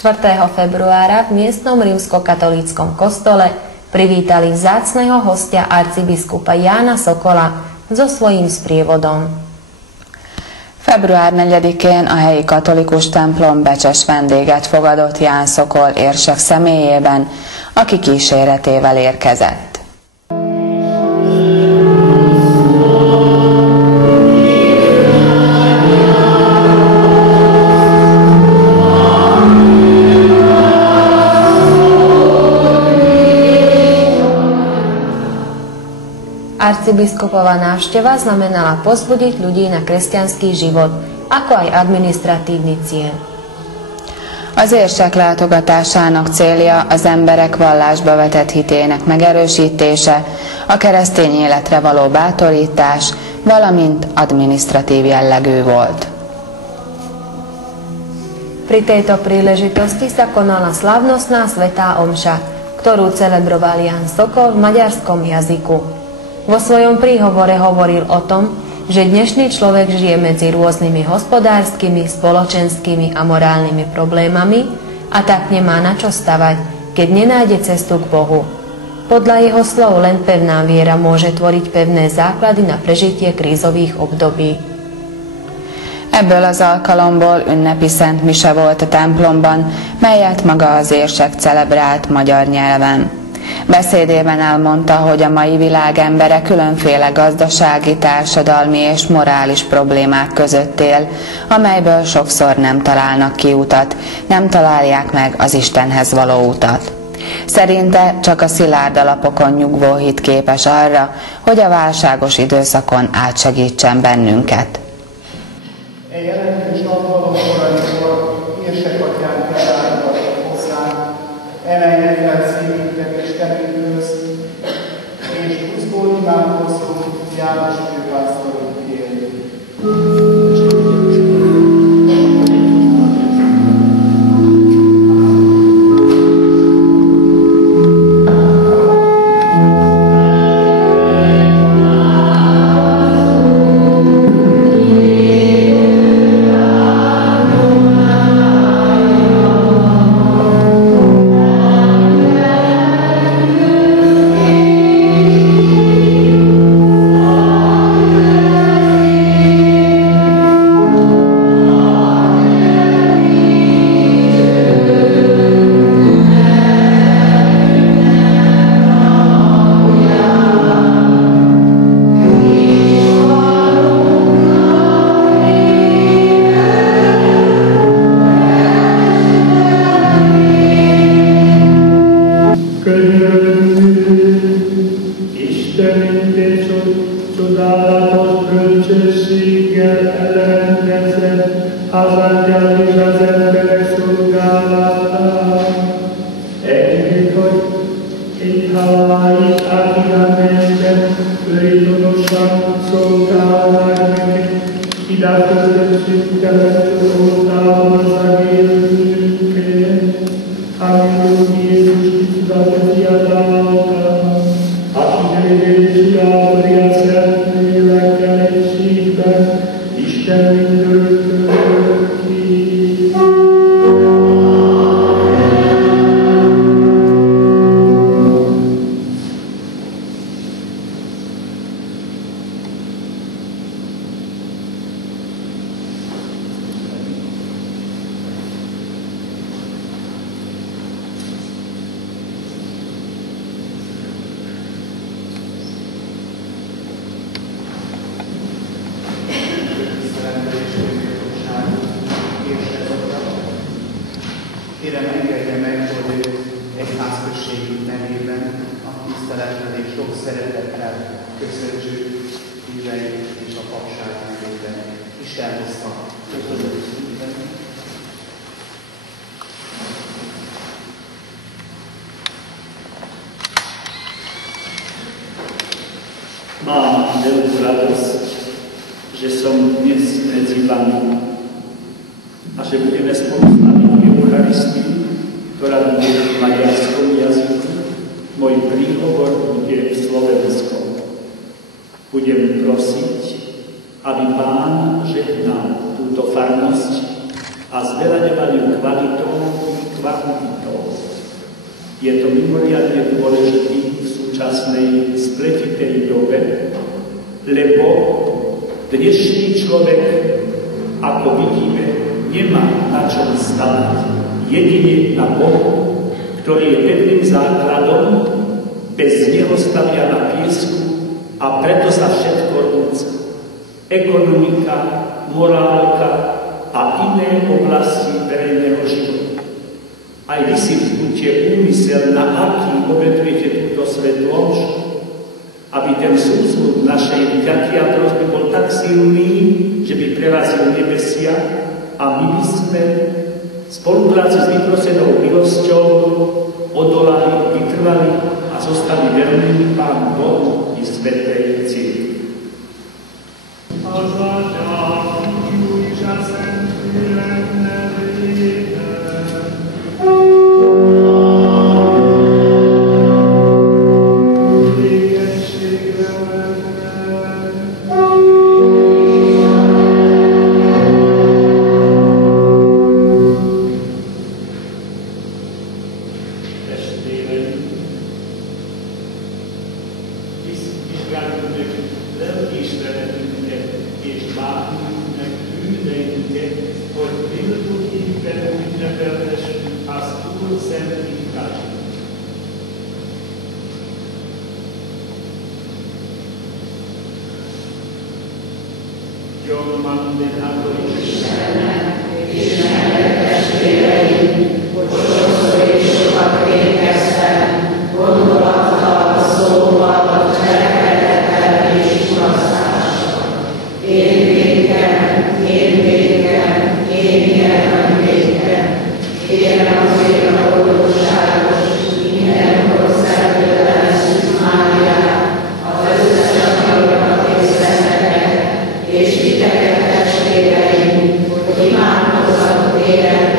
4. februára v miestnom rímskokatolíckom kostole privítali vzácneho hostia arcibiskupa Jána Sokola so svojím sprievodom. Február 4-én a helyi katolikus templom becses vendéget fogadott Ján Szokol érsek személyében, aki kíséretével érkezett. Arcibiskupová návšteva znamenala povzbudiť ľudí na kresťanský život, ako aj administratívny cieľ. Az érsek látogatásának célja az emberek vallásba vetett hitének megerősítése, a keresztény életre való bátorítás, valamint administratív jellegű volt. Pri tejto príležitosti sa konala slávnostná svätá omša, ktorú celebroval Ján Sokol v maďarskom jazyku. Vo svojom príhovore hovoril o tom, že dnešný človek žije medzi rôznymi hospodárskymi, spoločenskými a morálnymi problémami a tak nemá na čo stavať, keď nenájde cestu k Bohu. Podľa jeho slov len pevná viera môže tvoriť pevné základy na prežitie krízových období. Ebből az alkalomból ünnepi szent mise volt a templomban, melyet maga az érsek celebrált magyar nyelven. Beszédében elmondta, hogy a mai világ embere különféle gazdasági, társadalmi és morális problémák között él, amelyből sokszor nem találnak kiutat, nem találják meg az Istenhez való utat. Szerinte csak a szilárd alapokon nyugvó hit képes arra, hogy a válságos időszakon átsegítsen bennünket. Jelentős alkalommal, amikor érsekatyánk elárultak hozzánk, emeljen fel szívünket Istenünkhöz, és buszból imádkozzunk János főpásztorunkért. Kérem, engedje meg, hogy egyházközségünk nevében a tisztelettel és sok szeretettel köszöntsük híveit és a papság nevében. Isten hozta, köszönjük szépen. Mám veľkú radosť, že som dnes medzi vami a že budeme spolu slaviť Eucharistiu, ktorá bude v maďarskom jazyku. Môj príhovor bude v slovenskom. Budem prosiť, aby Pán žehnal túto farnosť a zveľaďovanú kvalitou Je to mimoriadne dôležitý v súčasnej spletitej dobe, lebo dnešný človek, ako vidíme, nemá na čom stavať. Jedine na Bohu, ktorý je pevným základom, bez neho stavia na piesku a preto sa všetko rúca. Ekonomika, morálka a iné oblasti verejného života. Aj vy si vzbuďte úmysel, na aký obetujete túto svätú omšu, aby ten súzvuk našej vďaky a prosby bol tak silný, že by prerazil nebesia a my by sme spolupráci s vyprosenou milosťou odolali, vytrvali a zostali verní Pánu Bohu i svätej cirkvi. És titeket, testvéreim, hogy imádkozzatok érem